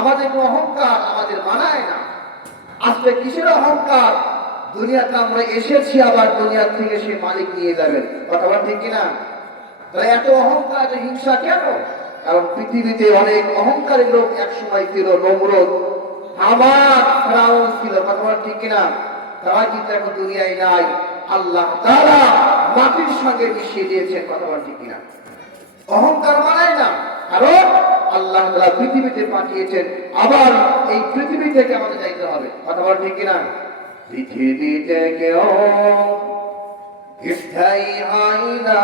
আমাদের অহংকার আমাদের মানায় না। আজকে কিসের অহংকার? দুনিয়াতে আমরা এসেছি, আবার দুনিয়া থেকে সে মালিক নিয়ে যাবেন। কথা বল ঠিক কিনা? তাহলে এত অহংকার, হিংসা কেন? কারণ পৃথিবীতে অনেক অহংকারী লোক এক সময় ছিল। নমরুদ, হামান, ফিরআউন ছিল। কথা বল ঠিক কিনা? তারা কিন্তু এখন দুনিয়ায় নাই। আল্লাহ তাআলা মাটির সঙ্গে মিশিয়ে দিয়েছেন। কথা বল ঠিক কিনা? অহংকার মানায় না, কারণ আল্লাহ তাআলা পৃথিবীতে পাঠিয়েছেন, আবার এই পৃথিবী থেকে আমাদের যাইতে হবে। কথা বল ঠিক কিনা? পৃথিবী থেকেও স্থায়ী হয় না,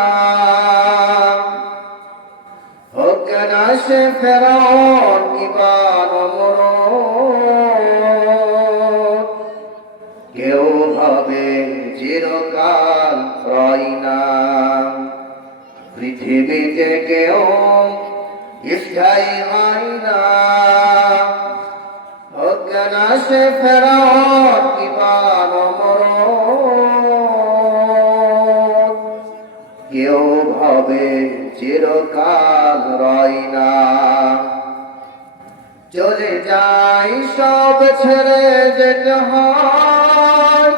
হোক না সে ফেরাউন কিংবা নমরুদ, কেউ ভাবে চিরকাল রয় না। পৃথিবীতে কেউ স্থায়ী হয় না, হোক না সে ফেরাউন কিংবা নমরুদ, কেউ ভাবে চিরকাল রয় না। চলে যাই সব ছেড়ে যেতে হয়,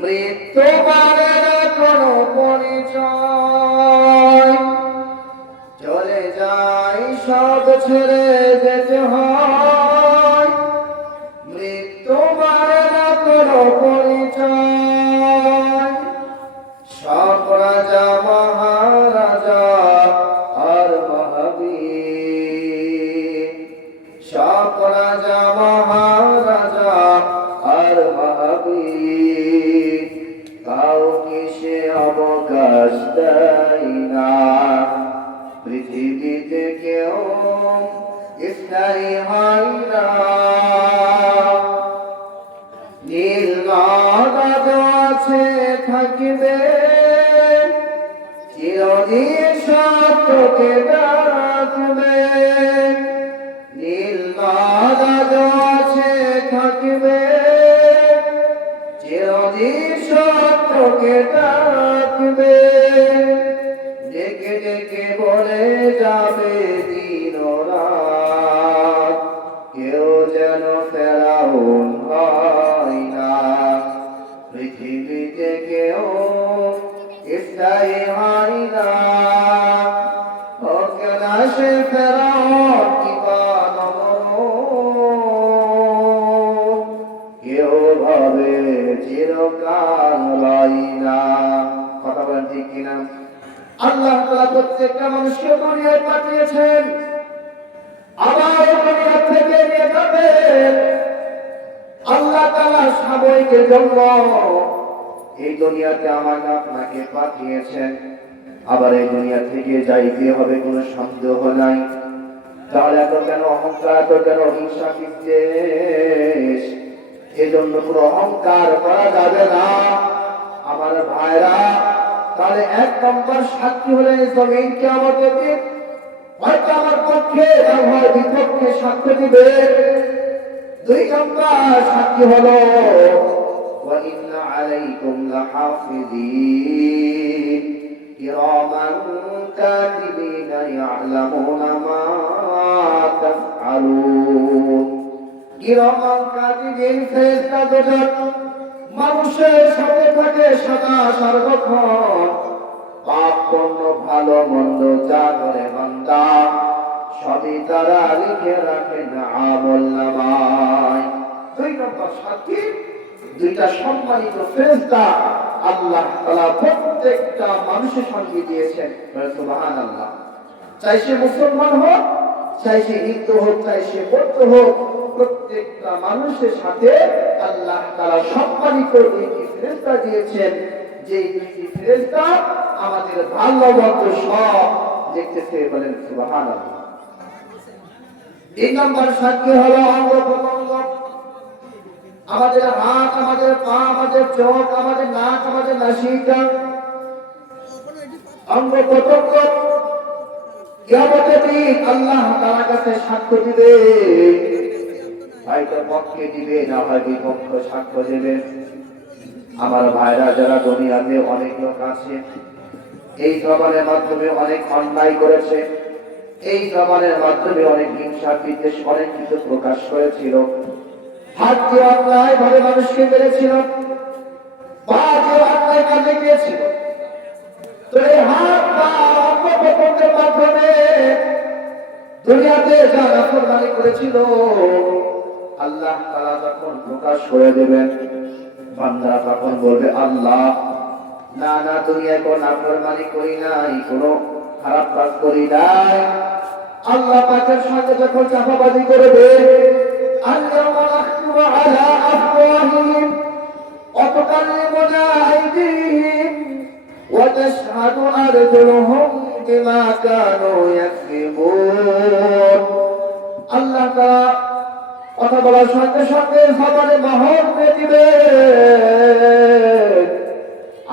মৃত্যু মানের কোনো পরিচয়। চলে যাই সব ছেড়ে যেতে হয়, মৃত্যু মানের কোনো পরিচয়। সব রাজা মহারাজা আর মহাবীর, সব রাজা মহারাজা আর মহাবীর, কাউকে সে অবকাশ দেয় না। পৃথিবীতে কেউ স্থায়ী হয় না। নীল নদ আছে থাকবে, চিরদিন সত্যকে ডাকবে। নীল নদ আছে থাকবে, চিরদিন সত্যকে ডাকবে। ডেকে ডেকে বলে যাবে দিন রাত, কেউ যেন ফেরাউন হয় না। পৃথিবীতে কেউ স্থায়ী হয় না, হোক না সে ফেরাউন কিংবা নমরুদ, কেউ ভাবে চিরকাল রয় না। কথা বলেন ঠিক কিনা? আল্লাহ তাআলা প্রত্যেকটা মানুষকে দুনিয়ায় পাঠিয়েছেন, আবার দুনিয়া থেকে নিয়ে যাবেন। আল্লাহ তাআলা সাময়িকের জন্য এই দুনিয়াতে আমাকে আপনাকে পাঠিয়েছেন, আবার এই দুনিয়া থেকে যাইতে হবে, কোনো সন্দেহ নাই। তাহলে এত কেন অহংকার, এত কেন হিংসা বিদ্বেষ? এজন্য কোনো অহংকার করা যাবে না আমার ভাইরা। তাহলে এক নম্বর সাক্ষী হলেন জমিন কিয়ামতের দিন, হয়তো আমার পক্ষে না হয় বিপক্ষে সাক্ষ্য দিবে। দুই নম্বর সাক্ষী হলো ওয়া ইন্না আলাইকুম লাহাফিযিন কিরামান কাতিবিনা ইয়ালামুনা মা তাফআলুন। কিরামান কাতিবিন ফেরেশতা দুজন মানুষের সাথে থাকে সদা সর্বক্ষণ, পাপ পুণ্য ভালো মন্দ যা করে বান্দা সবই তারা লিখে রাখেন আমলনামায়। দুই নম্বর সাক্ষী দুইটা সম্মানিত ফেরেশতা আল্লাহ তাআলা প্রত্যেকটা মানুষের সঙ্গে দিয়েছেন। সুবহানাল্লাহ। চাই সে মুসলমান হোক, চাই সে হিন্দু হোক, চাই সে বৌদ্ধ হোক, প্রত্যেকটা মানুষের সাথে আল্লাহ তাআলা সম্মানিত দুইটি ফেরেশতা দিয়েছেন, যে দুইটি ফেরেশতা আমাদের ভালো মন্দ সব দেখতেছে। বলেন সুবহানাল্লাহ। তিন নম্বর সাক্ষী হলো অঙ্গ প্রত্যঙ্গ। আমাদের হাত, আমাদের পা, আমাদের চোখ, আমাদের নাক, আমাদের নাসিকা, অঙ্গ প্রত্যঙ্গ কিয়ামতের দিন আল্লাহ তাআলার কাছে সাক্ষ্য দিবে। হয়তো পক্ষে দিবে, না হয় বিপক্ষ সাক্ষ্য দেবে। আমার ভাইরা, যারা দুনিয়াতে অনেক লোক আছে, এই জবানের মাধ্যমে অনেক অন্যায় করেছে, এই জবানের মাধ্যমে অনেক হিংসা বিদ্বেষ অনেক কিছু প্রকাশ করেছিল। হাত দিয়ে অন্যায় ভাবে মানুষকে মেরেছিল, পা দিয়ে অন্যায় কাজে গিয়েছিল। তো এই হাত পা অঙ্গ-প্রত্যঙ্গের মাধ্যমে দুনিয়াতে যা নাফরমানি করেছিল, আল্লাহ তাআলা যখন প্রকাশ করে দেবেন, বান্দা তখন বলবে, আল্লাহ না না, দুনিয়ায় কোনো নাফরমানি করি নাই, কোনো খারাপ কাজ করি নাই। আল্লাহ পাকের সঙ্গে যখন চাপাবাজি করবে, আল-ইয়াওমা নাখতিমু আলা আফওয়াহিহিম ওয়া তুকাল্লিমুনা আইদিহিম ওয়া তাশহাদু আরজুলুহুম বিমা কানু ইয়াকসিবুন। আল্লাহ তাআলা কথা বলার সঙ্গে সঙ্গে জবানে মোহর দিয়ে দিবে,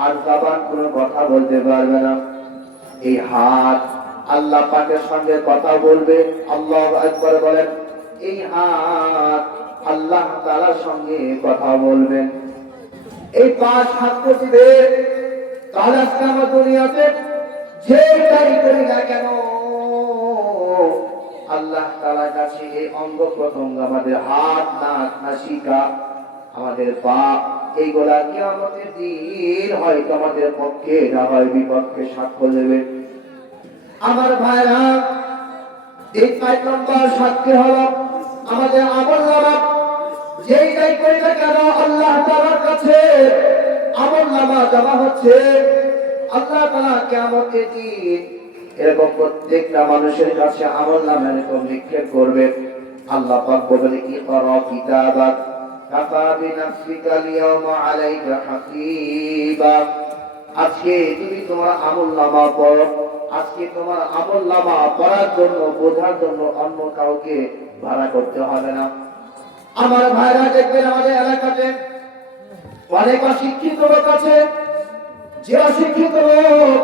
আর জবান কোনো কথা বলতে পারবে না। এই হাত আল্লাহ পাকের সঙ্গে কথা বলবে। আল্লাহু আকবার বলেন। এই হাত আল্লাহ তাআলার সঙ্গে কথা বলবেন। এই পাঁচ হাত দিবে। তাহলে আজকে আমরা দুনিয়াতে যেটাই করি না কেন, আল্লাহ তাআলার কাছে এই অঙ্গ প্রত্যঙ্গ, আমাদের হাত, নাক, নাসিকা, আমাদের পা, এইগুলা কিয়ামতের দিন হয়তো আমাদের পক্ষে না হয় বিপক্ষে সাক্ষ্য দেবে। আমার ভাইরা, এই 5 নম্বর সাক্ষী হলো আমাদের আমলনামা। যেটাই করি না কেন আল্লাহ তাআলার কাছে আমলনামা জমা হচ্ছে। আল্লাহ তাআলা কিয়ামতের দিন এরকম প্রত্যেকটা মানুষের কাছে আমলনামা এরকম নিক্ষেপ করবে। আল্লাহ পাক বলেন, ইকরা কিতাবাক কাফা বিনাফসিকা আল-ইয়াওমা আলাইকা হাসিবা। আজকে তুমি তোমার আমলনামা পড়ো। আজকে তোমার আমলনামা পড়ার জন্য, বোঝার জন্য অন্য কাউকে ভাড়া করতে হবে না। আমার ভাইরা, দেখবেন আমাদের এলাকাতে অনেক অশিক্ষিত লোক আছে। যে অশিক্ষিত লোক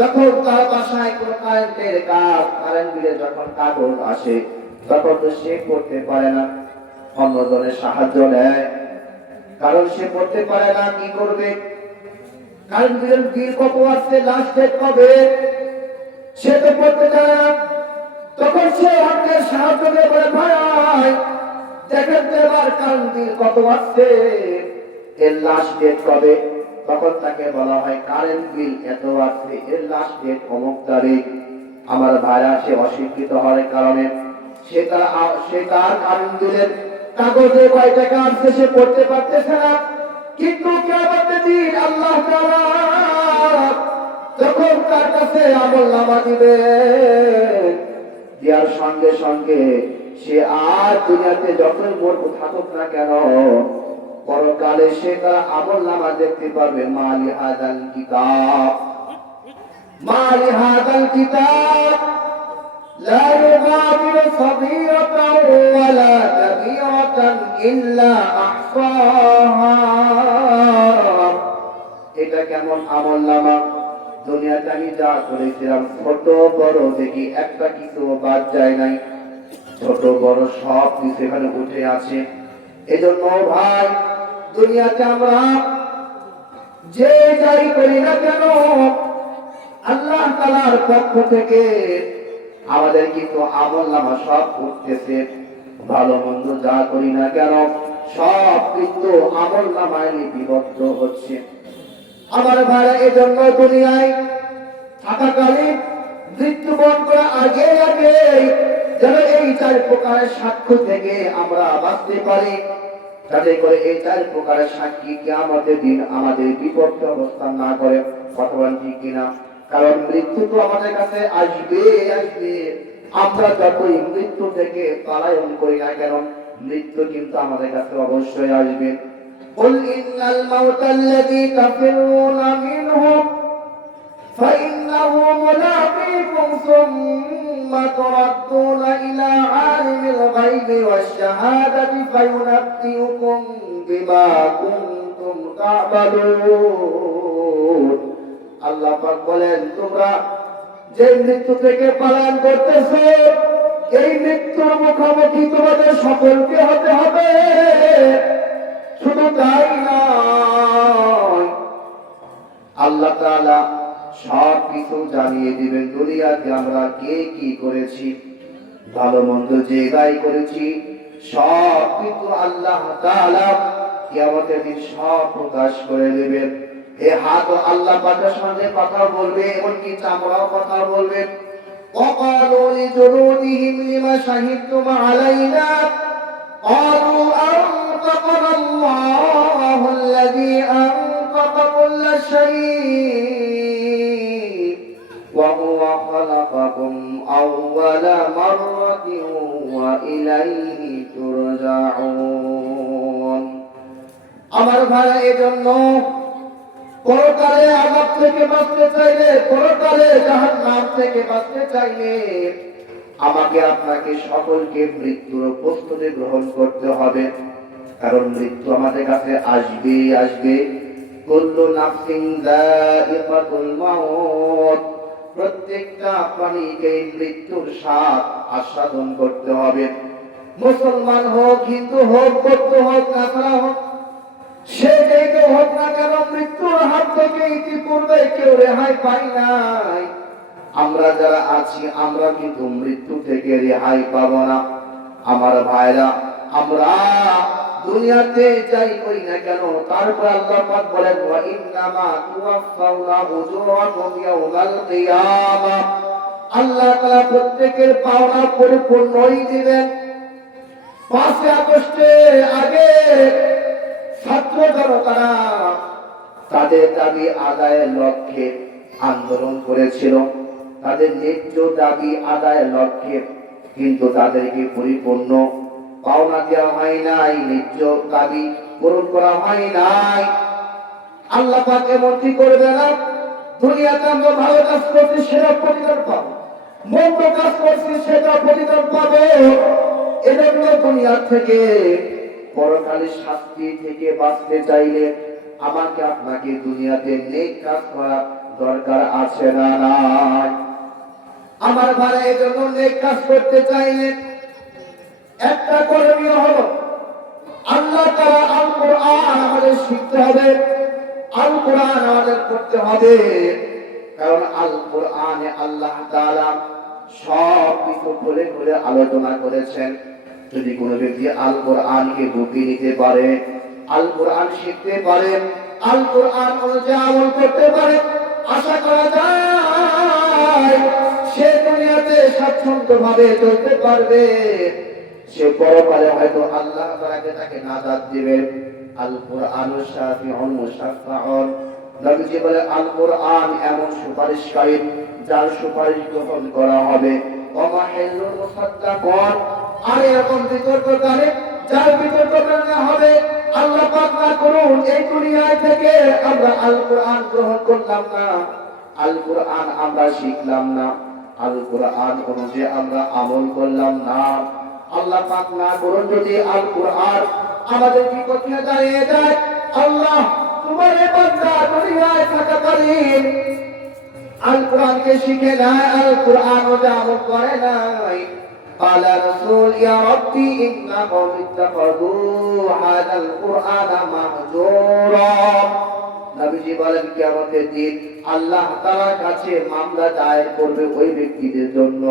যখন তার বাসায় কোনো কারেন্টের কাজ, কারেন্ট বিলের যখন কাগজ আসে, তখন তো সে করতে পারে না, অন্যজনের সাহায্য নেয়। কারণ সে করতে পারে না, কি করবে? কারেন্ট বিলের বিল কত আসছে, লাস্ট ডেট কবে, সে তো করতে চায় না। তখন সে অন্যের সাহায্য নিয়ে বলে, ভাই দেখেন তো এবার কারেন্ট বিল কত আসছে, এর লাস্ট ডেট কবে? তখন তাকে বলা হয় কারেন্ট বিল এত আসছে, এর লাস্ট ডেট অমুক তারিখ। আমার ভাইরা, সে অশিক্ষিত হওয়ার কারণে সে তার কারেন্ট বিলের কাগজে কয় টাকা আসছে সে পড়তে পারতেছে না। কিন্তু কিয়ামতের দিন আল্লাহ তাআলা যখন তার কাছে আমলনামা দিবে, দেওয়ার সঙ্গে সঙ্গে সে আর দুনিয়াতে যতই মূর্খ থাকুক না কেন, পরকালে সে তার আমলনামা দেখতে পারবে। মালি হাদাল কিতাব, মালি হাদাল কিতাব লা ইউগাদিরু সাগীরাতান ওয়ালা কাবীরাতান ইল্লা আহসাহা। এটা কেমন আমলনামা? দুনিয়াতে আমি যা করেছিলাম, ছোট বড় দেখি একটা কিছু বাদ যায় নাই, ছোট বড় সব কিছু এখানে উঠে আছে। এজন্য ভাই, দুনিয়াতে আমরা যে যাই করি না কেন, আল্লাহ তাআলার পক্ষ থেকে আমাদের কিন্তু আমলনামা সব উঠতেছে। ভালো মন্দ যা করি না কেন সব কিন্তু আমলনামায় লিপিবদ্ধ হচ্ছে। আমার ভাইরা, এজন্য দুনিয়ায় থাকাকালীন মৃত্যুবরণ করার আগে আগে যেন এই 4 প্রকারের সাক্ষ্য থেকে আমরা বাঁচতে পারি, যাতে করে এই 4 প্রকারের সাক্ষী কিয়ামতের দিন আমাদের বিপক্ষে অবস্থান না করে। কথা বলেন ঠিক কিনা? কারণ মৃত্যু তো আমাদের কাছে আসবে আসবে। আমরা যতই মৃত্যু থেকে পলায়ন করি না কেন, মৃত্যু কিন্তু আমাদের কাছে অবশ্যই আসবে। قل إن الموت الذي تفرون منه فإنه ملاقيكم ثم تردون إلى عالم الغيب والشهادة فينبئكم بما كنتم تعملون। আল্লাহ পাক বলেন, তোমরা যে মৃত্যু থেকে পালায়ন করতেছো, এই মৃত্যুর মুখোমুখি তোমাদের সকলকে হতে হবে। শুধু তাই নয়, আল্লাহ তাআলা সব কিছু জানিয়ে দিবেন। দুনিয়াতে দুনিয়াতে আমরা কে কি করেছি, ভালো মন্দ যে গাই করেছি, সব কিন্তু আল্লাহ তাআলা কিয়ামতের দিন সব প্রকাশ করে দেবেন। এ হাত আল্লাহ পাকের সঙ্গে কথা বলবে, এমনকি চামড়াও কথা বলবে। وقالوا لجلودهم لم شهدتم علينا قالوا أنطقنا الله الذي أنطق كل شيء وهو خلقكم أول مرة وإليه ترجعون। আমার ভাই, এজন্য পরকালে আযাব থেকে বাঁচতে চাইলে, পরকালে জাহান্নাম থেকে বাঁচতে চাইলে আমাকে আপনাকে সকলকে মৃত্যুর প্রস্তুতি গ্রহণ করতে হবে। কারণ মৃত্যু আমাদের কাছে আসবে আসবে। কুল্লু নাফসিন যায়িকাতুল মাউত, প্রত্যেকটা প্রাণীকে মৃত্যুর স্বাদ আস্বাদন করতে হবে। মুসলমান হোক, হিন্দু হোক, বৌদ্ধ হোক, নাসারা হোক, সে যেই কেউ হোক না কেন, মৃত্যুর হাত থেকে ইতিপূর্বে কেউ রেহাই পাই নাই। আমরা যারা আছি আমরা কিন্তু মৃত্যু থেকে রেহাই পাবো না। আমার ভাইরা, আমরা দুনিয়াতে যাই করি না কেন, তারপর আল্লাহ পাক বলেন ওয়া ইন্নামা তুওয়াফাউনা উজুরাকুম ইয়াউমাল কিয়ামা, আল্লাহ তাআলা প্রত্যেকের পাওনা পরিপূর্ণই দিবেন। 5 আগস্টের আগে ছাত্র জনতারা তাদের দাবি আদায়ের লক্ষ্যে আন্দোলন করেছিল, তাদের ন্যায্য দাবি আদায়ের লক্ষ্যে, কিন্তু তাদেরকে পরিপূর্ণ পাওনা দেওয়া হয় নাই, ন্যায্য দাবি পূরণ করা হয় নাই। আল্লাহ পাক এমনটি করবে না। দুনিয়াতে আমরা ভালো কাজ করছি সেটা প্রতিদান পাবো, মন্দ কাজ করছি সেটা প্রতিদান পাবো। এজন্য দুনিয়া থেকে পরকালের শাস্তি থেকে বাঁচতে চাইলে আমাকে আপনাকে দুনিয়াতে নেক কাজ করা দরকার আছে না নাই? আমার ভাই, এজন্য নেক কাজ করতে চাইলে একটা করণীয় হলো আল্লাহ তাআলা আল কোরআন আমাদের শিখতে হবে, আল কোরআন আমাদের পড়তে হবে। কারণ আল কোরআনে আল্লাহ তাআলা সব কিছু খুলে খুলে আলোচনা করেছেন। যদি কোনো ব্যক্তি আল কোরআনকে বুকে নিতে পারে, আল কোরআন শিখতে পারে, আল কোরআন অনুযায়ী আমল করতে পারে, আশা করা যায় সে দুনিয়াতে স্বাচ্ছন্দ্যভাবে চলতে পারবে। সে পরকালে হয়তো আল্লাহ তাআলা তাকে নাজাত দিবেন। আল কোরআনুল শাফিউল মুশাফফাউন, নবীজি বলে আল কোরআন এমন সুপারিশকারী যার সুপারিশ গ্রহণ করা হবে। ওয়া মাহিল্লুল মুসাদ্দাকুন, আর এরকম বিতর্ককারী যার বিতর্ক করা হবে। আল্লাহ পাক না করুন এই দুনিয়া থেকে আমরা আল কোরআন গ্রহণ করলাম না, আল কোরআন আমরা শিখলাম না, আল কোরআন অনুযায়ী আমরা আমল করলাম না। আল্লাহ পাক না করুন যদি আল কোরআন আমাদের বিপক্ষে দাঁড়িয়ে যায়। আল্লাহ, তোমার এই বান্দা দুনিয়ায় থাকাকালীন আল কোরআনকে শিখে নাই, আল কোরআন অনুযায়ী আমল করে নাই। قال رسول يا ربي إن قوم اتخذوا هذا القرآن مهجورا। নবীজি বলেন কিয়ামতের দিন আল্লাহ তাআলার কাছে মামলা দায়ের করবে ওই ব্যক্তিদের জন্য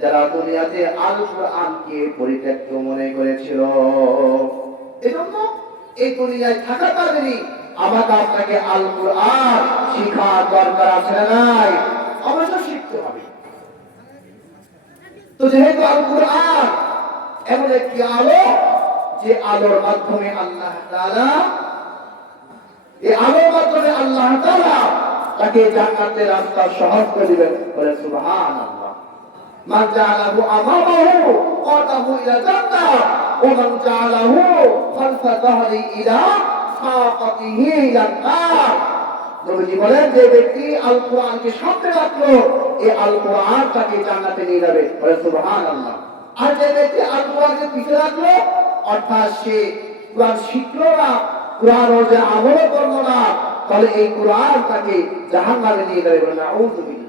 যারা দুনিয়াতে আল কোরআনকে পরিত্যক্ত মনে করেছিল। এজন্য এই দুনিয়ায় থাকাকালীনই আমাকে আপনাকে আল কোরআন শিখার দরকার আছে না নাই? অবশ্যই শিখতে হবে। তো যেহেতু আল কোরআন এমন একটি আলো, যে আলোর মাধ্যমে আল্লাহ তাআলা, এই আলোর মাধ্যমে আল্লাহ তাআলা তাকে জান্নাতের রাস্তা সহজ করে দিবেন। বলে সুবহানাল্লাহ। মান জাআলাহু আমামাহু কাদাহু ইলা জান্নাহ ওয়া মান জাআলাহু খালফা যাহরি ইলা সাকাতিহি ইলা নার। নবীজি বলেন যে ব্যক্তি আল কোরআনকে সামনে রাখলো, এই আল কোরআন তাকে জান্নাতে নিয়ে যাবে। বলে সুবহানাল্লাহ। আর যে ব্যক্তি আল কোরআনকে পিছে রাখলো, অর্থাৎ সে কোরআন শিখলো না, কোরআন অনুযায়ী আমল করলো না, তাহলে এই কোরআন তাকে জাহান্নামে নিয়ে যাবে। বলে নাউযুবিল্লাহ।